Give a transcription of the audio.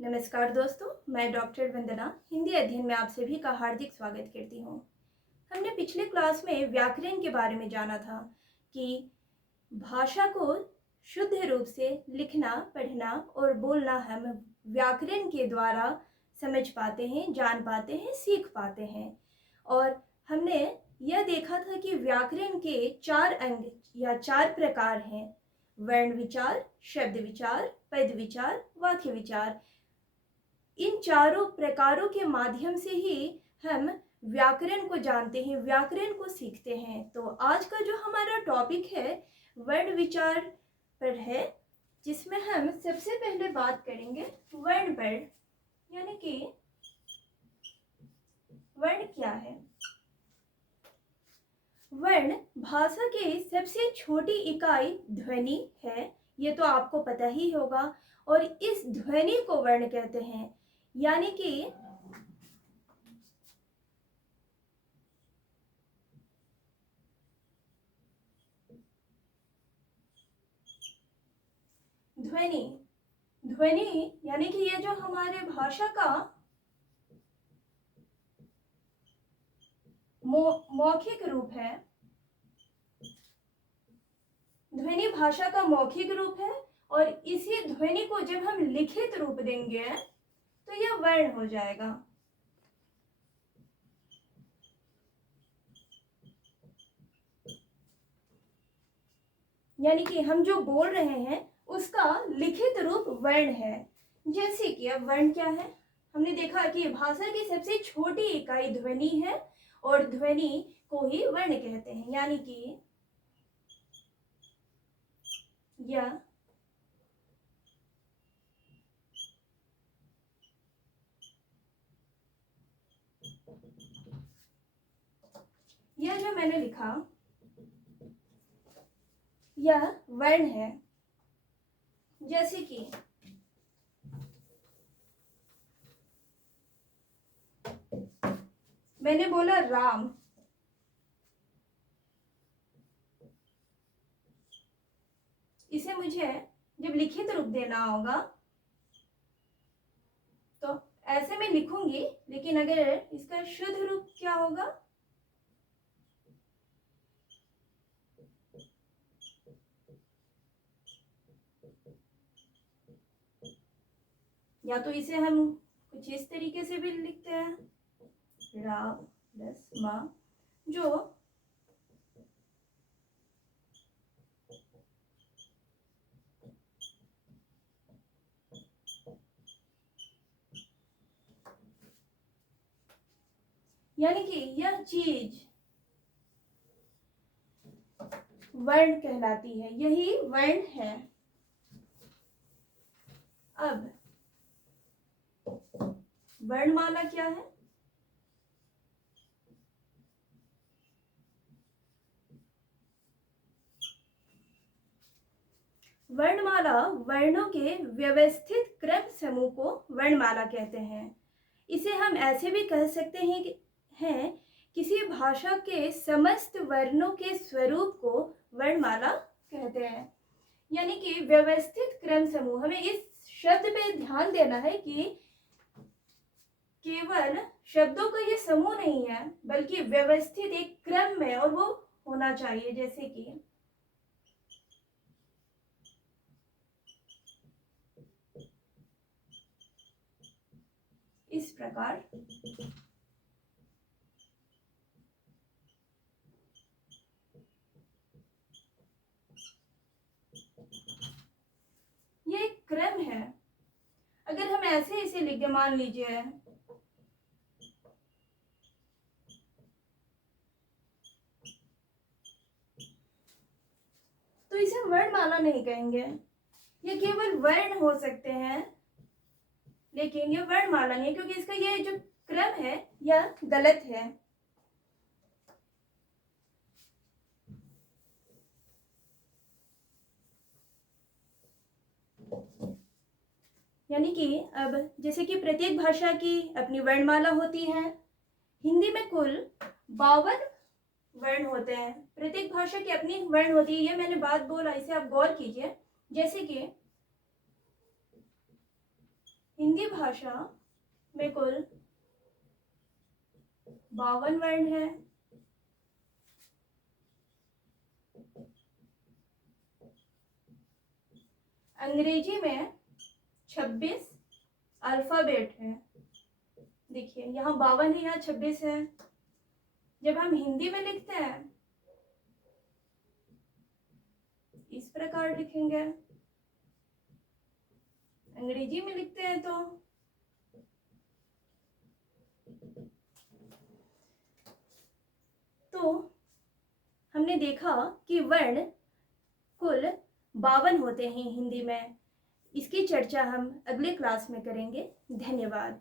नमस्कार दोस्तों, मैं डॉक्टर वंदना हिंदी अध्ययन में आप सभी का हार्दिक स्वागत करती हूँ। हमने पिछले क्लास में व्याकरण के बारे में जाना था कि भाषा को शुद्ध रूप से लिखना, पढ़ना और बोलना हम व्याकरण के द्वारा समझ पाते हैं, जान पाते हैं, सीख पाते हैं। और हमने यह देखा था कि व्याकरण के 4 अंग या 4 प्रकार हैं: वर्ण विचार, शब्द विचार, पद विचार, वाक्य विचार। इन चारों प्रकारों के माध्यम से ही हम व्याकरण को जानते हैं, व्याकरण को सीखते हैं। तो आज का जो हमारा टॉपिक है वर्ण विचार पर है, जिसमें हम सबसे पहले बात करेंगे वर्ण पर, यानी कि वर्ण क्या है। वर्ण भाषा की सबसे छोटी इकाई ध्वनि है, ये तो आपको पता ही होगा। और इस ध्वनि को वर्ण कहते हैं, यानी कि ध्वनि ध्वनि यानी कि ये जो हमारे भाषा का मौखिक रूप है, ध्वनि भाषा का मौखिक रूप है। और इसी ध्वनि को जब हम लिखित रूप देंगे तो यह वर्ण हो जाएगा। यानी कि हम जो बोल रहे हैं उसका लिखित रूप वर्ण है। जैसे कि अब वर्ण क्या है, हमने देखा कि भाषा की सबसे छोटी इकाई ध्वनि है और ध्वनि को ही वर्ण कहते हैं। यानी कि यह जो मैंने लिखा यह वर्ण है। जैसे कि मैंने बोला राम, इसे मुझे जब लिखित रूप देना होगा तो ऐसे में लिखूंगी, लेकिन अगर इसका शुद्ध रूप क्या होगा, या तो इसे हम कुछ इस तरीके से भी लिखते हैं, रा प्लस मा, जो यानी कि यह चीज वर्ण कहलाती है, यही वर्ण है। अब वर्णमाला क्या है? वर्णमाला वर्णों के व्यवस्थित क्रम समूह को वर्णमाला कहते हैं। इसे हम ऐसे भी कह सकते हैं कि किसी भाषा के समस्त वर्णों के स्वरूप को वर्णमाला कहते हैं। यानी कि व्यवस्थित क्रम समूह, हमें इस शब्द पे ध्यान देना है कि केवल शब्दों का ये समूह नहीं है, बल्कि व्यवस्थित एक क्रम में, और वो होना चाहिए। जैसे कि इस प्रकार ये एक क्रम है। अगर हम ऐसे इसे लिख दे, मान लीजिए तो इसे वर्णमाला नहीं कहेंगे, ये केवल वर्ण हो सकते हैं, लेकिन ये वर्णमाला नहीं, क्योंकि इसका ये जो क्रम है यह गलत है। यानी कि अब जैसे कि प्रत्येक भाषा की अपनी वर्णमाला होती है। हिंदी में कुल 52 वर्ण होते हैं। प्रत्येक भाषा की अपनी वर्ण होती है, ये मैंने बात बोला, इसे आप गौर कीजिए। जैसे कि हिंदी भाषा में कुल 52 वर्ण हैं। अंग्रेजी में 26 अल्फाबेट है। देखिए यहाँ 52 है, यहाँ 26 है। जब हम हिंदी में लिखते हैं इस प्रकार लिखेंगे, अंग्रेजी में लिखते हैं तो हमने देखा कि वर्ण कुल 52 होते हैं हिंदी में। इसकी चर्चा हम अगले क्लास में करेंगे। धन्यवाद।